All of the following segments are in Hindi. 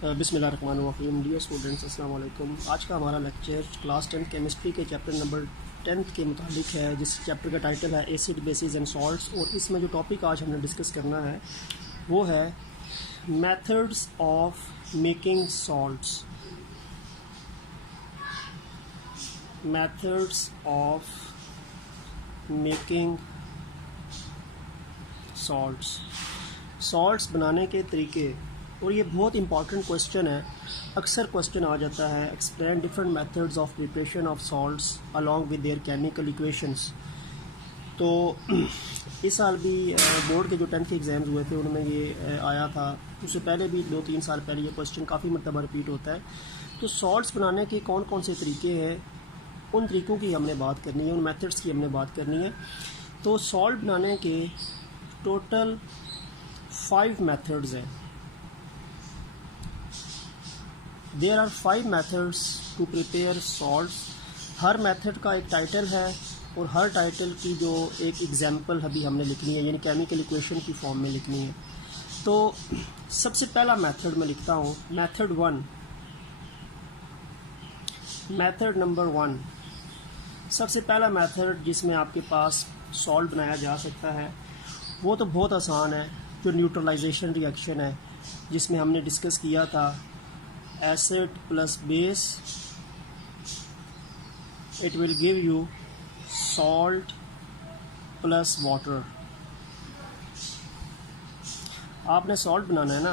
बिस्मिल्लाहिर्रहमानिर्रहीम। डियर स्टूडेंट्स, अस्सलाम वालेकुम। आज का हमारा लेक्चर क्लास 10 केमिस्ट्री के चैप्टर नंबर 10 के मुतालिक है, जिस चैप्टर का टाइटल है एसिड बेसिस एंड सॉल्ट्स। और इसमें जो टॉपिक आज हमने डिस्कस करना है वो है methods of making salts. Methods of making salts बनाने के तरीके। और ये बहुत इंपॉर्टेंट क्वेश्चन है, अक्सर क्वेश्चन आ जाता है। Explain different methods of preparation of salts along with their chemical equations. तो इस साल भी बोर्ड के जो 10th के एग्ज़ाम्स हुए थे उनमें ये आया था। उससे पहले भी 2-3 साल पहले ये क्वेश्चन काफ़ी मरतबा रिपीट होता है। तो सॉल्ट्स बनाने के कौन कौन से तरीके हैं, उन तरीक़ों की हमने बात करनी है, उन मेथड्स की हमने बात करनी है। तो सॉल्ट बनाने के टोटल 5 मेथड्स हैं। There are 5 methods to prepare salts. हर मेथड का एक टाइटल है और हर टाइटल की जो एक एग्जांपल अभी हमने लिखनी है, यानी केमिकल इक्वेशन की फॉर्म में लिखनी है। तो सबसे पहला मेथड मैं लिखता हूँ, मेथड 1। मेथड नंबर 1, सबसे पहला मेथड जिसमें आपके पास सॉल्ट बनाया जा सकता है वो तो बहुत आसान है, जो न्यूट्रलाइजेशन रिएक्शन है, जिसमें हमने डिस्कस किया था acid plus base, it will give you salt plus water. आपने सॉल्ट बनाना है ना,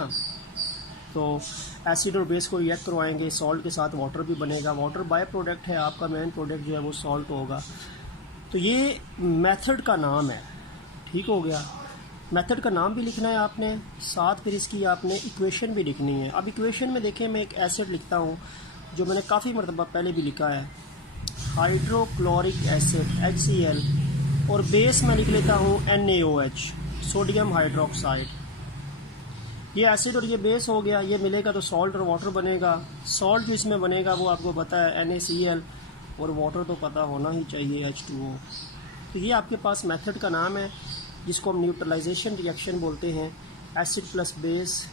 तो एसिड और बेस को रिएक्ट करवाएंगे, सॉल्ट के साथ वाटर भी बनेगा। वाटर बाय प्रोडक्ट है, आपका मेन प्रोडक्ट जो है वो सॉल्ट होगा। तो ये मेथड का नाम है, ठीक हो गया। मेथड का नाम भी लिखना है आपने, साथ फिर इसकी आपने इक्वेशन भी लिखनी है। अब इक्वेशन में देखें, मैं एक एसिड लिखता हूँ जो मैंने काफ़ी मरतबा पहले भी लिखा है, हाइड्रोक्लोरिक एसिड HCl, और बेस में लिख लेता हूँ NaOH, सोडियम हाइड्रोक्साइड। ये एसिड और ये बेस हो गया, ये मिलेगा तो सॉल्ट और वाटर बनेगा। सॉल्ट जो इसमें बनेगा वो आपको पता है NaCl, और वाटर तो पता होना ही चाहिए H2O। तो ये आपके पास मेथड का नाम है, जिसको हम न्यूट्रलाइजेशन रिएक्शन बोलते हैं। Acid plus base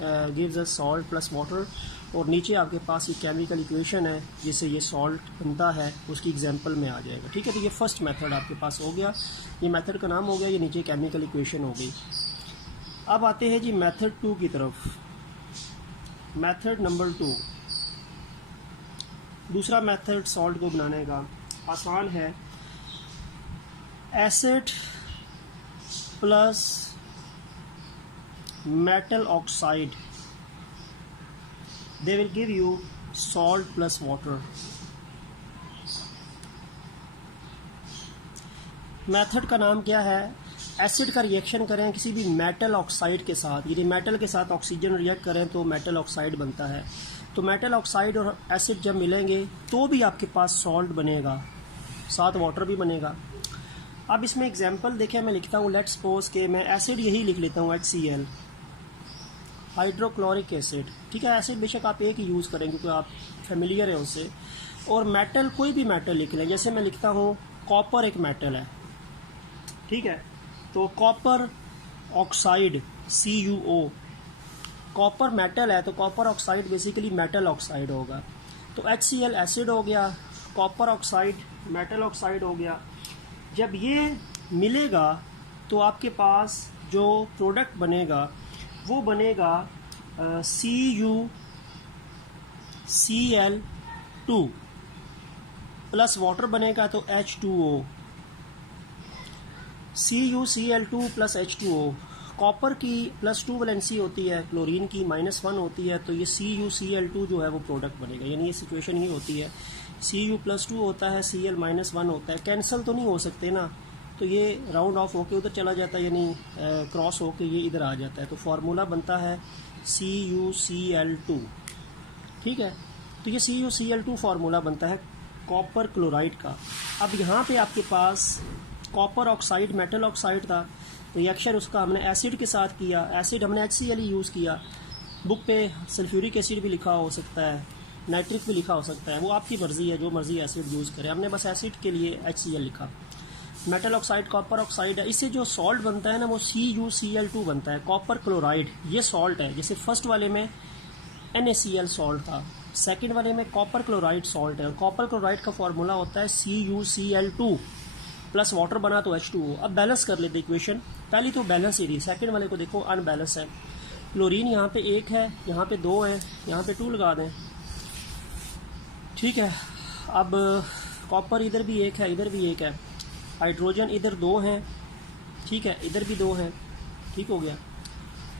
gives us salt plus water, और नीचे आपके पास ये केमिकल इक्वेशन है जिससे ये सॉल्ट बनता है, उसकी एग्जांपल में आ जाएगा। ठीक है, तो ये फर्स्ट मेथड आपके पास हो गया, ये मेथड का नाम हो गया, ये नीचे केमिकल इक्वेशन हो गई। अब आते हैं जी मेथड 2 की तरफ। मेथड नंबर 2, दूसरा मेथड सॉल्ट को बनाने का आसान है। Acid plus metal oxide, they will give you salt plus water. Method का नाम क्या है? एसिड का रिएक्शन करें किसी भी मेटल ऑक्साइड के साथ, यदि मेटल के साथ ऑक्सीजन रिएक्ट करें तो मेटल ऑक्साइड बनता है। तो मेटल ऑक्साइड और एसिड जब मिलेंगे तो भी आपके पास सॉल्ट बनेगा, साथ वाटर भी बनेगा। अब इसमें एग्जांपल देखें, मैं लिखता हूँ, लेट्स सपोज के मैं एसिड यही लिख लेता हूँ HCl, हाइड्रोक्लोरिक एसिड। ठीक है, एसिड बेशक आप एक ही यूज़ करें क्योंकि आप फेमिलियर है उससे। और मेटल, कोई भी मेटल लिख लें, जैसे मैं लिखता हूँ कॉपर एक मेटल है। ठीक है, तो copper oxide CuO, copper metal है तो copper oxide basically metal oxide होगा। तो HCl एसिड हो गया, कॉपर ऑक्साइड मेटल ऑक्साइड हो गया। जब ये मिलेगा तो आपके पास जो प्रोडक्ट बनेगा वो बनेगा CuCl2 प्लस वाटर बनेगा तो H2O। CuCl2 plus H2O, copper की +2 वैलेंसी होती है, क्लोरीन की -1 होती है, तो ये CuCl2 जो है वो प्रोडक्ट बनेगा। यानी ये सिचुएशन ही होती है, Cu+2 होता है, Cl -1 होता है, कैंसिल तो नहीं हो सकते ना, तो ये राउंड ऑफ होके उधर चला जाता है, यानी क्रॉस होके ये इधर आ जाता है। तो फार्मूला बनता है CuCl2। ठीक है, तो ये CuCl2 फार्मूला बनता है कॉपर क्लोराइड का। अब यहाँ पे आपके पास कॉपर ऑक्साइड मेटल ऑक्साइड था, तो रिएक्शन उसका हमने एसिड के साथ किया। एसिड हमने HCl ही यूज़ किया, बुक पे सल्फ्यूरिक एसिड भी लिखा हो सकता है, नाइट्रिक भी लिखा हो सकता है, वो आपकी मर्ज़ी है, जो मर्ज़ी एसिड यूज़ करें। हमने बस एसिड के लिए HCl लिखा। मेटल ऑक्साइड कॉपर ऑक्साइड है, इससे जो सॉल्ट बनता है ना वो CuCl2 बनता है, कॉपर क्लोराइड, ये सॉल्ट है। जैसे फर्स्ट वाले में NaCl सॉल्ट था, सेकंड वाले में कॉपर क्लोराइड सॉल्ट है, और कॉपर क्लोराइड का फार्मूला होता है CuCl2 प्लस वाटर बना तो H2O। अब बैलेंस कर लेते इक्वेशन, पहली तो बैलेंस ही थी, सेकंड वाले को देखो अनबैलेंस है। क्लोरीन यहाँ पे 1 है, यहाँ पे 2 है, यहाँ पे 2 लगा दें, ठीक है। अब कॉपर इधर भी 1 है, इधर भी 1 है, हाइड्रोजन इधर 2 हैं, ठीक है, इधर भी 2 हैं, ठीक हो गया,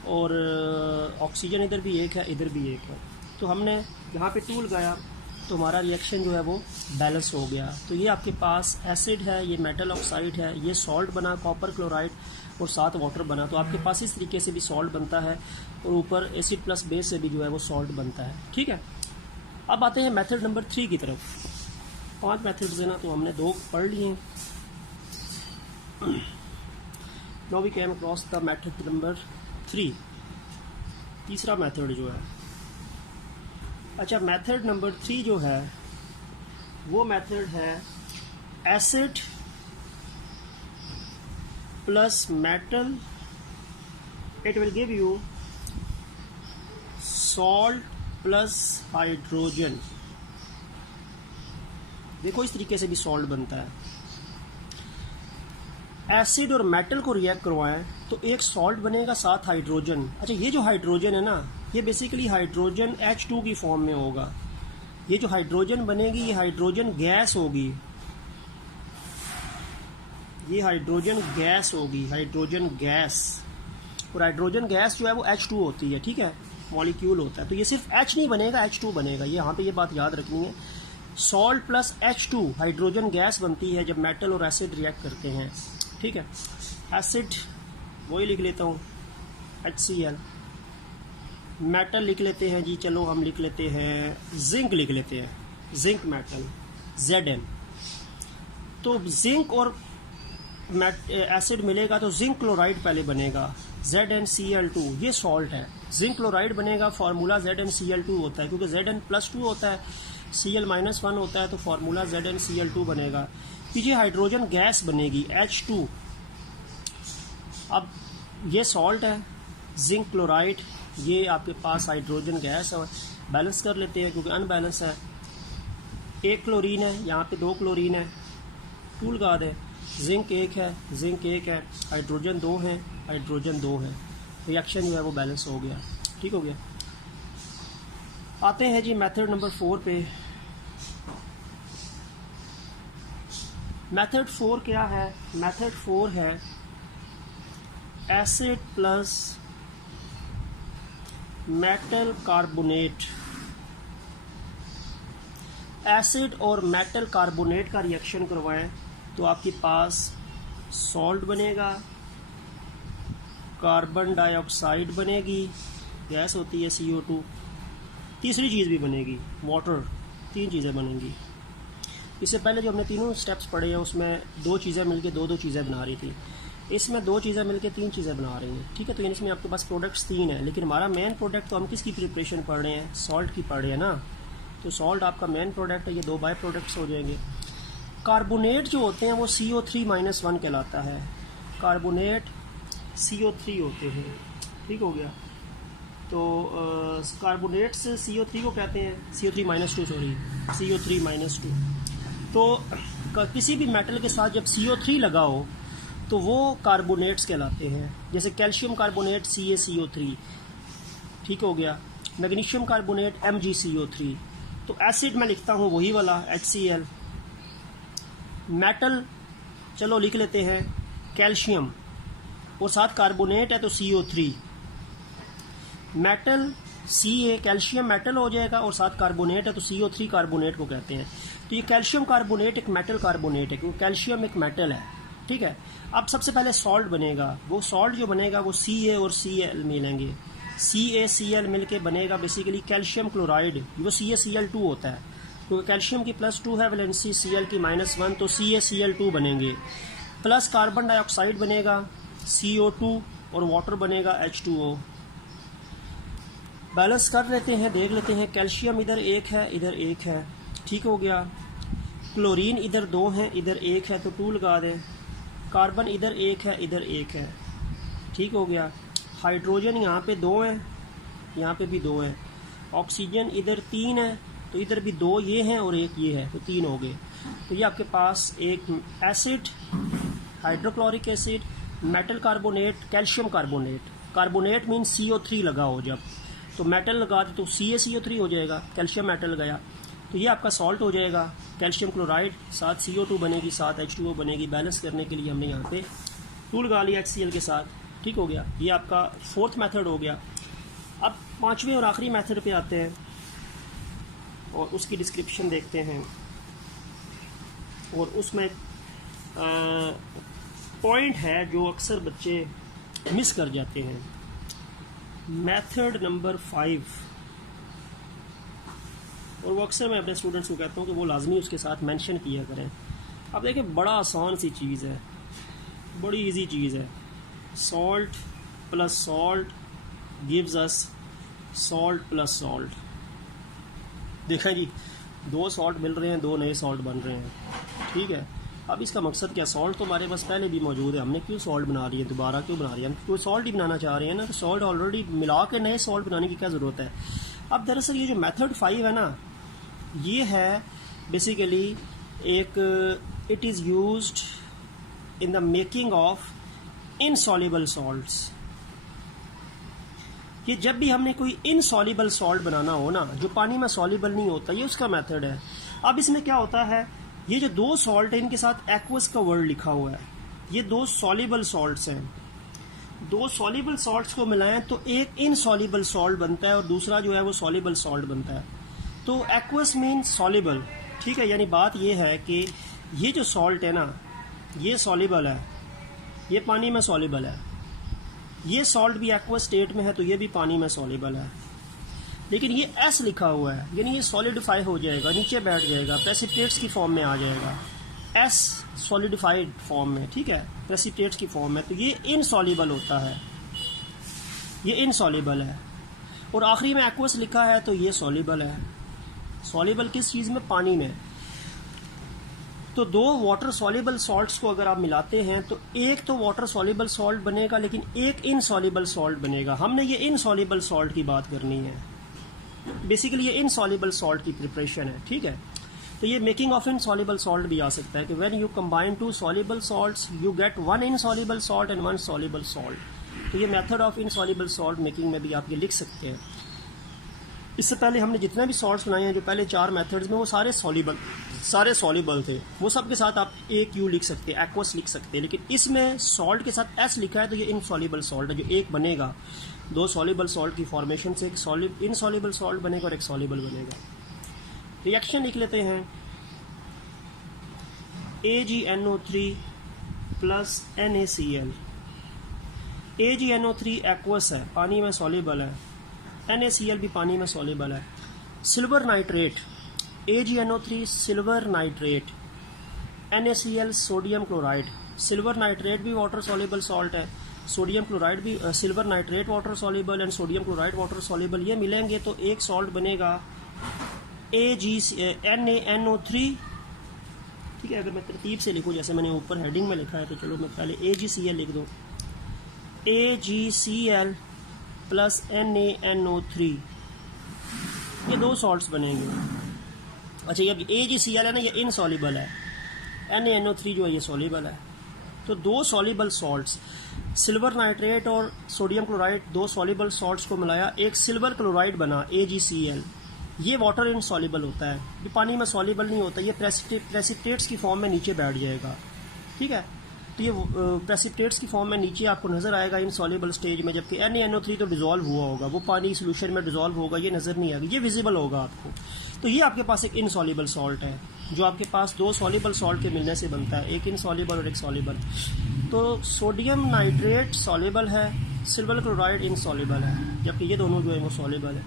और ऑक्सीजन इधर भी 1 है, इधर भी 1 है। तो हमने यहाँ पे 2 लगाया तो हमारा रिएक्शन जो है वो बैलेंस हो गया। तो ये आपके पास एसिड है, ये मेटल ऑक्साइड है, ये सॉल्ट बना कॉपर क्लोराइड, और साथ वाटर बना। तो आपके पास इस तरीके से भी सॉल्ट बनता है, और ऊपर एसिड प्लस बेस से भी जो है वो सॉल्ट बनता है, ठीक है। अब आते हैं मेथड नंबर 3 की तरफ। 5 मेथड्स है ना, तो हमने 2 पढ़ लिए। Now we came across the method number 3, तीसरा मेथड जो है। अच्छा, मेथड नंबर 3 जो है वो मेथड है acid plus metal, it will give you salt plus hydrogen. देखो इस तरीके से भी सॉल्ट बनता है। एसिड और मेटल को रिएक्ट करवाएं तो एक सॉल्ट बनेगा, साथ हाइड्रोजन। अच्छा, ये जो हाइड्रोजन है ना, ये बेसिकली हाइड्रोजन H2 की फॉर्म में होगा। ये जो हाइड्रोजन बनेगी ये हाइड्रोजन गैस होगी, ये हाइड्रोजन गैस होगी, हाइड्रोजन गैस। और हाइड्रोजन गैस जो है वो H2 होती है, ठीक है, मॉलिक्यूल होता है। तो ये सिर्फ H नहीं बनेगा, H2 बनेगा। ये यहाँ पे ये बात याद रखनी है। Salt plus H2 hydrogen gas बनती है जब मेटल और एसिड रिएक्ट करते हैं, ठीक है। एसिड वही लिख लेता हूँ HCl, मेटल लिख लेते हैं जी, चलो हम लिख लेते हैं जिंक, लिख लेते हैं जिंक मेटल Zn। तो जिंक और एसिड मिलेगा तो जिंक क्लोराइड पहले बनेगा, ZnCl2, ये सॉल्ट है। जिंक क्लोराइड बनेगा, फार्मूला ZnCl2 होता है, क्योंकि Zn+2 होता है, Cl-1 होता है, तो फार्मूला ZnCl2 बनेगा। फिर ये हाइड्रोजन गैस बनेगी H2। अब ये सॉल्ट है, जिंक क्लोराइड, ये आपके पास हाइड्रोजन गैस है। बैलेंस कर लेते हैं क्योंकि अनबैलेंस है। 1 क्लोरीन है, यहाँ पे 2 क्लोरीन है, 2 लगा दें। जिंक 1 है, जिंक 1 है, हाइड्रोजन 2 है, हाइड्रोजन 2 है। रिएक्शन जो है वो बैलेंस हो गया, ठीक हो गया। आते हैं जी मेथड नंबर 4 पे। मेथड 4 क्या है? मेथड 4 है acid plus metal carbonate. Acid और मेटल कार्बोनेट का रिएक्शन करवाएं तो आपके पास सॉल्ट बनेगा, कार्बन डाइऑक्साइड बनेगी, गैस होती है CO2, तीसरी चीज़ भी बनेगी वाटर। 3 चीज़ें बनेंगी। इससे पहले जो हमने तीनों स्टेप्स पढ़े हैं उसमें 2 चीज़ें मिलके 2 चीज़ें बना रही थी, इसमें 2 चीज़ें मिलके 3 चीज़ें बना रही हैं, ठीक है। तो इसमें आपके पास प्रोडक्ट्स 3 हैं, लेकिन हमारा मेन प्रोडक्ट तो हम किसकी प्रिपरेशन पढ़ रहे हैं? सॉल्ट की पढ़ रहे हैं ना। तो सॉल्ट आपका मेन प्रोडक्ट है, ये 2 बाय प्रोडक्ट्स हो जाएंगे। कार्बोनेट जो होते हैं वो CO3-1 कहलाता है। कार्बोनेट CO3 होते हैं, ठीक हो गया। तो कार्बोनेट्स CO3 को कहते हैं, CO3-2 सॉरी, CO3-2। तो किसी भी मेटल के साथ जब CO3 लगा हो तो वो कार्बोनेट्स कहलाते हैं। जैसे कैल्शियम कार्बोनेट CaCO3, ठीक हो गया। Magnesium carbonate MgCO3। तो एसिड में लिखता हूँ वही वाला HCl। मेटल चलो लिख लेते हैं कैल्शियम, और साथ कार्बोनेट है तो CO3। Metal Ca, calcium metal हो जाएगा, और साथ कार्बोनेट है तो CO3 कार्बोनेट को कहते हैं। तो ये कैल्शियम कार्बोनेट एक मेटल कार्बोनेट है क्योंकि कैल्शियम एक मेटल है, ठीक है। अब सबसे पहले सॉल्ट बनेगा, वो सॉल्ट जो बनेगा वो Ca और Cl मिलेंगे, CaCl मिलके बनेगा बेसिकली कैल्शियम क्लोराइड, वो CaCl2 होता है। तो कैल्शियम की +2 है वैलेंसी, Cl की -1, तो CaCl2 बनेंगे। प्लस कार्बन डाइऑक्साइड बनेगा CO2, और वाटर बनेगा H2O। बैलेंस कर लेते हैं, देख लेते हैं। कैल्शियम इधर 1 है, इधर 1 है, ठीक हो गया। क्लोरीन इधर 2 है, इधर 1 है, तो 2 लगा दें। कार्बन इधर 1 है, इधर 1 है, ठीक हो गया। हाइड्रोजन यहाँ पे 2 है, यहाँ पे भी 2 है। ऑक्सीजन इधर 3 है, तो इधर भी 2 ये हैं और 1 ये है, तो 3 हो गए। तो ये आपके पास एक acid, hydrochloric acid, metal carbonate, calcium carbonate. Carbonate mean CO3 लगा हो जब, तो मेटल लगा दे तो CaCO3 हो जाएगा, कैल्शियम मेटल गया, तो ये आपका सॉल्ट हो जाएगा। कैल्शियम क्लोराइड, साथ CO2 बनेगी, साथ H2O बनेगी। बैलेंस करने के लिए हमने यहाँ पे 2 लगा लिया HCl के साथ, ठीक हो गया। ये आपका 4th मेथड हो गया। अब 5वें और आखिरी मेथड पे आते हैं और उसकी डिस्क्रिप्शन देखते हैं, और उसमें पॉइंट है जो अक्सर बच्चे मिस कर जाते हैं। मेथड नंबर 5, और वो अक्सर मैं अपने स्टूडेंट्स को कहता हूँ कि वो लाजमी उसके साथ मेंशन किया करें। अब देखिए बड़ा आसान सी चीज़ है, बड़ी इजी चीज़ है। Salt plus salt gives us salt plus salt. देखा जी, 2 सॉल्ट मिल रहे हैं, 2 नए सॉल्ट बन रहे हैं, ठीक है। अब इसका मकसद क्या, सॉल्ट तो हमारे पास पहले भी मौजूद है, हमने क्यों सॉल्ट बना रही है, दोबारा क्यों बना रही है, हम कोई सॉल्ट ही बनाना चाह रहे हैं ना, तो सॉल्ट ऑलरेडी मिला के नए सॉल्ट बनाने की क्या ज़रूरत है। अब दरअसल ये जो मेथड 5 है ना, ये है बेसिकली एक, it is used in the making of insoluble salts. ये जब भी हमने कोई इनसॉल्युबल सॉल्ट बनाना हो ना, जो पानी में सॉल्युबल नहीं होता, ये उसका मेथड है। अब इसमें क्या होता है, ये जो 2 सॉल्ट है इनके साथ एक्वस का वर्ड लिखा हुआ है, ये 2 सॉल्युबल सॉल्ट्स हैं। 2 सॉल्युबल सॉल्ट्स को मिलाएं तो एक इनसॉल्युबल सॉल्ट बनता है और दूसरा जो है वो सॉल्युबल सॉल्ट बनता है। तो एक्वस मीन सॉल्युबल, ठीक है। यानी बात ये है कि ये जो सॉल्ट है ना, ये सॉल्युबल है, ये पानी में सॉल्युबल है। ये सॉल्ट भी एक्वस स्टेट में है तो ये भी पानी में सॉल्युबल है, लेकिन ये S लिखा हुआ है, यानी ये सॉलिडिफाई हो जाएगा, नीचे बैठ जाएगा, प्रेसिपिटेट्स की फॉर्म में आ जाएगा, S सॉलिडिफाइड फॉर्म में, ठीक है, प्रेसिपिटेट्स की फॉर्म में। तो ये इनसॉल्युबल होता है, ये इनसॉल्युबल है। और आखिरी में एक्वस लिखा है तो ये सॉल्युबल है। सॉल्युबल किस चीज़ में, पानी में। तो 2 वाटर सॉल्युबल सॉल्ट्स को अगर आप मिलाते हैं तो एक तो वाटर सॉल्युबल सॉल्ट बनेगा, लेकिन एक इनसॉल्युबल सॉल्ट बनेगा। हमने ये इनसॉल्युबल सॉल्ट की बात करनी है, बेसिकली ये इनसॉल्युबल सॉल्ट की प्रिपरेशन है, ठीक है। तो ये मेकिंग ऑफ इनसॉल्युबल सॉल्ट भी आ सकता है कि when you combine 2 soluble salts you get 1 insoluble salt and 1 soluble salt. तो ये method of insoluble salt making में भी आप ये लिख सकते हैं। इससे पहले हमने जितने भी सॉल्ट्स बनाए हैं, जो पहले 4 मेथड्स में, वो सारे सॉल्युबल थे, वो सब के साथ आप AQ लिख सकते हैं, एक्वस लिख सकते हैं। लेकिन इसमें सॉल्ट के साथ S लिखा है तो ये इनसॉल्युबल सॉल्ट है, जो एक बनेगा। 2 सॉल्युबल सॉल्ट की फॉर्मेशन से एक इनसॉल्युबल सॉल्ट बनेगा और एक सॉल्युबल बनेगा। रिएक्शन लिख लेते हैं, AgNO3 plus NaCl। AgNO3 aqueous है, पानी में सॉल्युबल है, NaCl भी पानी में सॉल्युबल है। Silver nitrate, AgNO3 silver nitrate, NaCl sodium chloride. Silver nitrate भी वाटर सॉल्युबल सॉल्ट है, सोडियम क्लोराइड भी, silver nitrate water soluble and sodium chloride water soluble. ये मिलेंगे तो एक सॉल्ट बनेगा NaNO3, ठीक है। अगर मैं तरतीब से लिखूँ, जैसे मैंने ऊपर हेडिंग में लिखा है, तो चलो मैं पहले AgCl लिख दूँ, AgCl प्लस NaNO3, ये 2 सॉल्ट्स बनेंगे। अच्छा, ये AgCl है ना, ये इनसॉल्युबल है, NaNO3 जो है ये सॉल्युबल है। तो 2 सॉल्युबल सॉल्ट्स, सिल्वर नाइट्रेट और सोडियम क्लोराइड, 2 सॉल्युबल सॉल्ट्स को मिलाया, एक सिल्वर क्लोराइड बना AgCl। ये वाटर इनसॉल्युबल होता है, ये पानी में सॉल्युबल नहीं होता, ये प्रेसिपिटेट्स की फॉर्म में नीचे बैठ जाएगा, ठीक है। तो ये प्रेसिपिटेट्स की फॉर्म में नीचे आपको नज़र आएगा इनसॉल्युबल स्टेज में, जबकि NaNO3 तो डिज़ोल्व हुआ होगा, वो पानी सोल्यूशन में डिज़ोल्व होगा, ये नज़र नहीं आएगा, ये विजिबल होगा आपको। तो ये आपके पास एक इनसॉल्युबल सॉल्ट है, जो आपके पास 2 सॉल्युबल सॉल्ट के मिलने से बनता है, एक इनसॉल्युबल और एक सॉल्युबल। तो सोडियम नाइट्रेट सॉल्युबल है, सिल्वर क्लोराइड इनसॉल्युबल है, जबकि ये दोनों जो है वो सॉल्युबल है।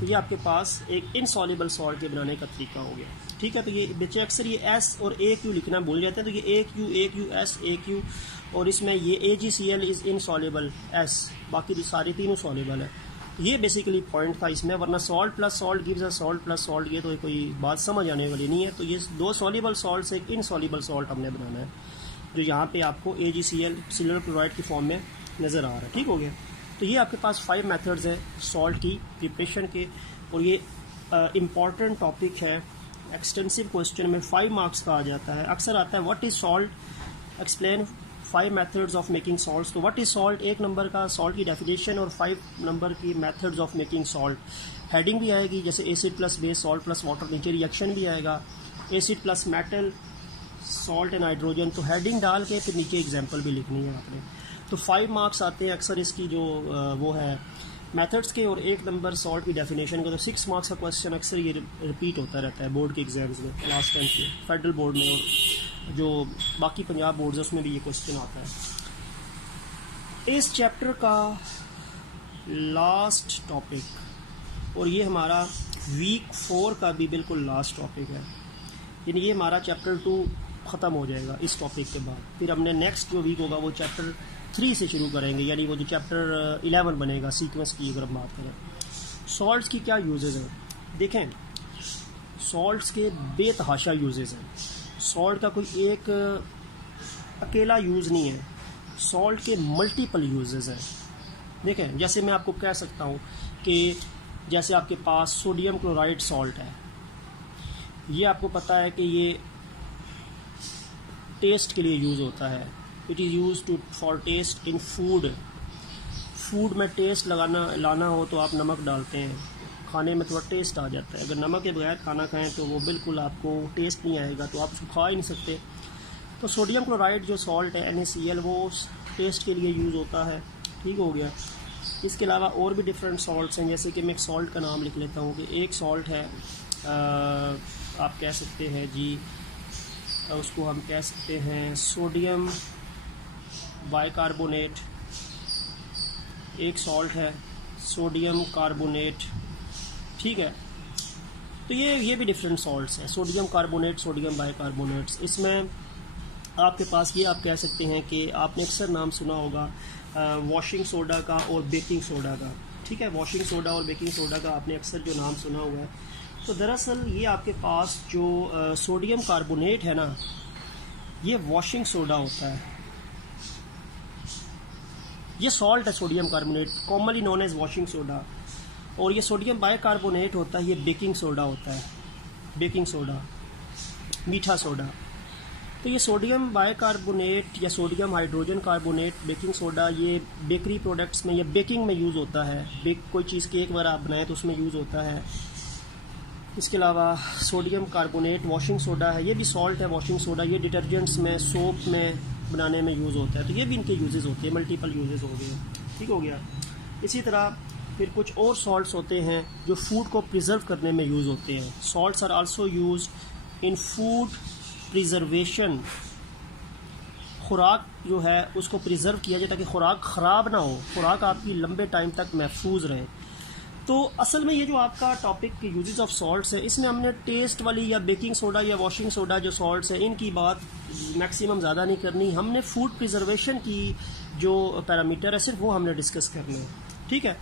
तो ये आपके पास एक इनसॉल्युबल सॉल्ट के बनाने का तरीका हो गया, ठीक है। तो ये बच्चे अक्सर ये S और AQ लिखना भूल जाते हैं, तो ये AQ S AQ, और इसमें ये AgCl इज़ इनसॉल्युबल S, बाकी तो सारे तीनों सॉल्युबल है। ये बेसिकली पॉइंट था इसमें, वरना salt plus salt gives a salt plus salt, ये तो कोई बात समझ आने वाली नहीं है। तो ये 2 सॉल्युबल सॉल्ट से एक इनसॉल्युबल सॉल्ट हमने बनाना है, जो यहाँ पे आपको AgCl सिल्वर क्लोराइड की फॉर्म में नज़र आ रहा है, ठीक हो गया। तो ये आपके पास 5 मेथड्स है सॉल्ट की प्रिपरेशन के, और ये इम्पॉर्टेंट टॉपिक है, एक्सटेंसिव क्वेश्चन में 5 मार्क्स का आ जाता है। अक्सर आता है what is salt, explain 5 methods of making salt. तो व्हाट इज़ सॉल्ट 1 नंबर का सॉल्ट की डेफिनेशन और 5 नंबर की methods of making salt. Heading भी आएगी जैसे acid plus base, salt plus water, नीचे रिएक्शन भी आएगा, acid plus metal, salt and hydrogen. तो हेडिंग डाल के फिर नीचे एग्जाम्पल भी लिखनी है आपने। तो 5 मार्क्स आते हैं अक्सर इसकी जो वो है मेथड्स के, और 1 नंबर सॉल्ट की डेफिनेशन का। तो 6 मार्क्स का क्वेश्चन अक्सर ये रिपीट होता रहता है बोर्ड के एग्जाम्स में, क्लास 10 के फेडरल बोर्ड में, और जो बाकी पंजाब बोर्ड है उसमें भी ये क्वेश्चन आता है। इस चैप्टर का लास्ट टॉपिक, और ये हमारा वीक 4 का भी बिल्कुल लास्ट टॉपिक है, यानी ये हमारा चैप्टर 2 ख़त्म हो जाएगा इस टॉपिक के बाद। फिर हमने नेक्स्ट जो वीक होगा वो चैप्टर 3 से शुरू करेंगे, यानी वो जो चैप्टर 11 बनेगा सीक्वेंस की अगर हम बात करें। सॉल्ट्स की क्या यूजेस हैं देखें, सॉल्ट्स के बेतहाशा यूजेस हैं। सॉल्ट का कोई एक अकेला यूज़ नहीं है, सॉल्ट के मल्टीपल यूजेस हैं। देखें जैसे मैं आपको कह सकता हूँ कि जैसे आपके पास सोडियम क्लोराइड सॉल्ट है, ये आपको पता है कि ये टेस्ट के लिए यूज़ होता है। It is use to for taste in food. Food में टेस्ट लाना हो तो आप नमक डालते हैं, खाने में थोड़ा टेस्ट आ जाता है। अगर नमक के बगैर खाना खाएं तो वो बिल्कुल आपको टेस्ट नहीं आएगा, तो आप उसको खा ही नहीं सकते। तो सोडियम क्लोराइड जो सॉल्ट है NaCl, वो टेस्ट के लिए यूज़ होता है। ठीक हो गया। इसके अलावा और भी डिफरेंट सॉल्ट्स हैं, जैसे कि मैं एक सॉल्ट का नाम लिख लेता हूँ कि एक सॉल्ट है आप कह सकते हैं जी, उसको हम कह सकते हैं सोडियम बाइकार्बोनेट। एक सॉल्ट है सोडियम कार्बोनेट, ठीक है। तो ये भी डिफरेंट सॉल्ट्स हैं, सोडियम कार्बोनेट, सोडियम बाइकार्बोनेट्स। इसमें आपके पास ये आप कह सकते हैं कि आपने अक्सर नाम सुना होगा वॉशिंग सोडा का और बेकिंग सोडा का, ठीक है। वॉशिंग सोडा और बेकिंग सोडा का आपने अक्सर जो नाम सुना हुआ है। तो दरअसल ये आपके पास जो सोडियम कार्बोनेट है ना, ये वॉशिंग सोडा होता है। ये सॉल्ट है sodium carbonate, commonly known as washing soda. और ये सोडियम बाइकार्बोनेट होता है, ये बेकिंग सोडा होता है, बेकिंग सोडा, मीठा सोडा। तो ये सोडियम बाइकार्बोनेट या sodium hydrogen carbonate, baking soda, ये बेकरी प्रोडक्ट्स में या बेकिंग में यूज़ होता है। कोई चीज़ केक वगैरह आप बनाएं तो उसमें यूज़ होता है। इसके अलावा सोडियम कार्बोनेट वॉशिंग सोडा है, ये भी सॉल्ट है वॉशिंग सोडा। ये डिटर्जेंट्स में, सोप में बनाने में यूज़ होता है। तो ये भी इनके यूजेस होते हैं, मल्टीपल यूजेस हो गए, ठीक हो गया। इसी तरह फिर कुछ और सॉल्ट्स होते हैं जो फूड को प्रिजर्व करने में यूज़ होते हैं। Salts are also used in food preservation. खुराक जो है उसको प्रिजर्व किया जाए ताकि खुराक ख़राब ना हो, खुराक आपकी लंबे टाइम तक महफूज रहे। तो असल में ये जो आपका टॉपिक यूजेस ऑफ सॉल्ट्स है, इसमें हमने टेस्ट वाली या बेकिंग सोडा या वॉशिंग सोडा जो सॉल्ट्स है इनकी बात मैक्सिमम ज़्यादा नहीं करनी। हमने फूड प्रिजर्वेशन की जो पैरामीटर है सिर्फ वो हमने डिस्कस करने हैं, ठीक है।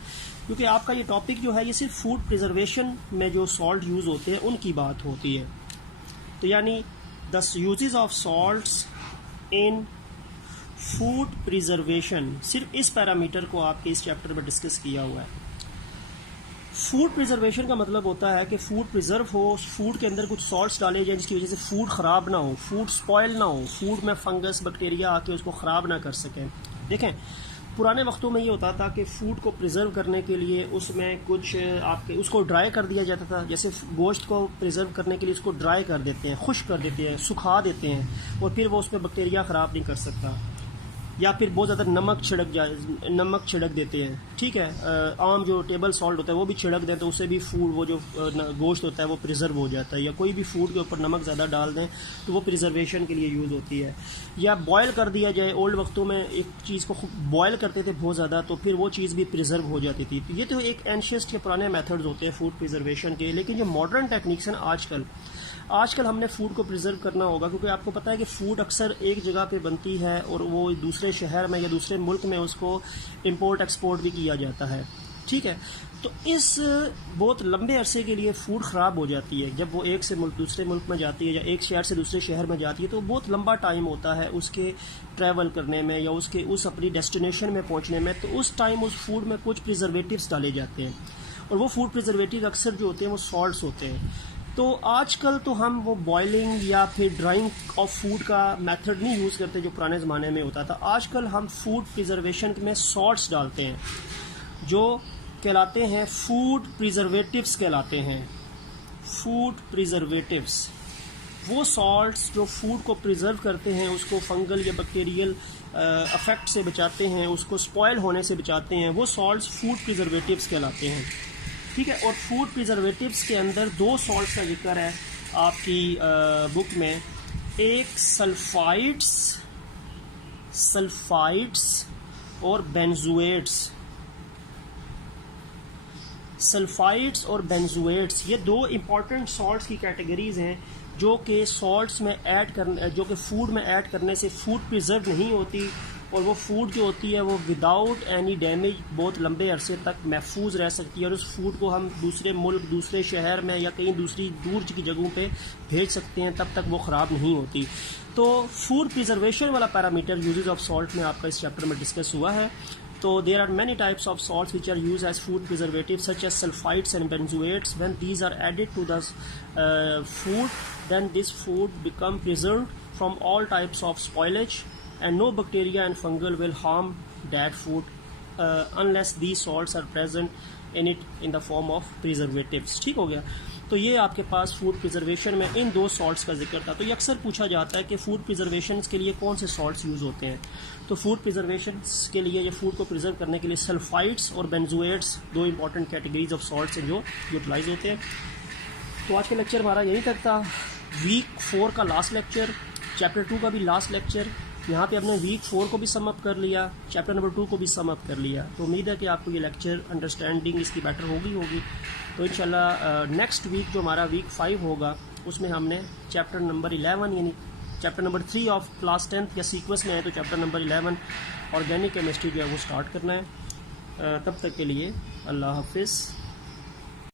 क्योंकि आपका ये टॉपिक जो है ये सिर्फ फूड प्रिजर्वेशन में जो सॉल्ट यूज़ होते हैं उनकी बात होती है। तो यानी the uses of salts in food preservation, सिर्फ इस पैरामीटर को आपके इस चैप्टर में डिस्कस किया हुआ है। फूड प्रिजर्वेशन का मतलब होता है कि फूड प्रिजर्व हो, फूड के अंदर कुछ सॉल्ट्स डाले जाए जिसकी वजह से फूड ख़राब ना हो, फूड स्पॉयल ना हो, फूड में फंगस बैक्टीरिया आके उसको ख़राब ना कर सकें। देखें पुराने वक्तों में ये होता था कि फ़ूड को प्रिजर्व करने के लिए उसमें कुछ आपके उसको ड्राई कर दिया जाता था। जैसे गोश्त को प्रिजर्व करने के लिए उसको ड्राई कर देते हैं, खुश्क कर देते हैं, सुखा देते हैं, और फिर वो उसमें बैक्टीरिया ख़राब नहीं कर सकता। या फिर बहुत ज़्यादा नमक छिड़क देते हैं, ठीक है। आम जो टेबल सॉल्ट होता है वो भी छिड़क दें तो उससे भी फूड वो जो गोश्त होता है वो प्रिजर्व हो जाता है। या कोई भी फूड के ऊपर नमक ज़्यादा डाल दें तो वो प्रिजर्वेशन के लिए यूज़ होती है। या बॉयल कर दिया जाए, ओल्ड वक्तों में एक चीज़ को बॉयल करते थे बहुत ज़्यादा, तो फिर वो चीज़ भी प्रिजर्व हो जाती थी। तो ये तो एक एंशियस्ट के पुराने मेथड्स होते हैं फूड प्रिजर्वेशन के। लेकिन जो मॉडर्न टेक्निक्स हैं आजकल हमने फ़ूड को प्रिजर्व करना होगा, क्योंकि आपको पता है कि फ़ूड अक्सर एक जगह पे बनती है और वो दूसरे शहर में या दूसरे मुल्क में उसको इंपोर्ट एक्सपोर्ट भी किया जाता है, ठीक है। तो इस बहुत लंबे अरसे के लिए फ़ूड ख़राब हो जाती है। जब वो एक से दूसरे मुल्क में जाती है या एक शहर से दूसरे शहर में जाती है तो बहुत लंबा टाइम होता है उसके ट्रैवल करने में या उसके उस अपनी डेस्टिनेशन में पहुंचने में। तो उस टाइम उस फूड में कुछ प्रिजर्वेटिव्स डाले जाते हैं और वो फूड प्रिजर्वेटिव अक्सर जो होते हैं वो सॉल्ट्स होते हैं। तो आजकल तो हम वो बॉयलिंग या फिर ड्राइंग ऑफ फूड का मेथड नहीं यूज़ करते जो पुराने ज़माने में होता था। आजकल हम फूड प्रिजर्वेशन में सॉल्ट्स डालते हैं जो कहलाते हैं फूड प्रिजर्वेटिव्स कहलाते हैं। फूड प्रिजर्वेटिव्स वो सॉल्ट्स जो फूड को प्रिजर्व करते हैं, उसको फंगल या बैक्टीरियल अफेक्ट से बचाते हैं, उसको स्पॉयल होने से बचाते हैं, वो सॉल्ट्स फूड प्रिजर्वेटिव्स कहलाते हैं। ठीक है। और फूड प्रिजर्वेटिव्स के अंदर 2 सॉल्ट्स का जिक्र है आपकी बुक में, एक सल्फाइड्स और बेंजोएट्स। सल्फाइड्स और बेंजोएट्स ये 2 इंपॉर्टेंट सॉल्ट्स की कैटेगरीज हैं जो कि सॉल्ट्स में जो कि फूड में ऐड करने से फूड प्रिजर्व नहीं होती, और वो फूड जो होती है वो विदाउट एनी डैमेज बहुत लंबे अरसे तक महफूज रह सकती है, और उस फूड को हम दूसरे मुल्क, दूसरे शहर में या कहीं दूसरी दूर की जगहों पे भेज सकते हैं, तब तक वो ख़राब नहीं होती। तो फूड प्रिजर्वेशन वाला पैरामीटर यूजेस ऑफ सॉल्ट में आपका इस चैप्टर में डिस्कस हुआ है। तो there are many types of salts which are used as food preservatives such as sulfites and benzoates. When these are added to the food, then this food become preserved from all types of spoilage, and no bacteria and fungal will harm that food unless these salts are present in it in the form of preservatives. ठीक हो गया। तो ये आपके पास फूड प्रिजर्वेशन में इन 2 सॉल्ट्स का जिक्र था। तो ये अक्सर पूछा जाता है कि फूड प्रिजर्वेशन के लिए कौन से सॉल्ट्स यूज़ होते हैं। तो फूड प्रिजर्वेशन के लिए, ये फूड को प्रिजर्व करने के लिए सल्फाइड्स और बेंजोएट्स 2 इंपॉर्टेंट कैटेगरीज ऑफ सॉल्ट्स हैं जो यूटिलाइज होते हैं। तो आज का लेक्चर हमारा यही तक था। वीक 4 का लास्ट लेक्चर, चैप्टर 2 का भी लास्ट लेक्चर। यहाँ पे हमने वीक 4 को भी सम अप कर लिया, चैप्टर नंबर 2 को भी सम अप कर लिया। तो उम्मीद है कि आपको ये लेक्चर अंडरस्टैंडिंग इसकी बेटर होगी। तो इंशाल्लाह नेक्स्ट वीक जो हमारा वीक 5 होगा उसमें हमने चैप्टर नंबर 11 यानी chapter number 3 of class 10th या सीक्वेंस में है तो चैप्टर नंबर 11 ऑर्गेनिक केमिस्ट्री जो है वो स्टार्ट करना है। तब तक के लिए अल्लाह हाफिज़।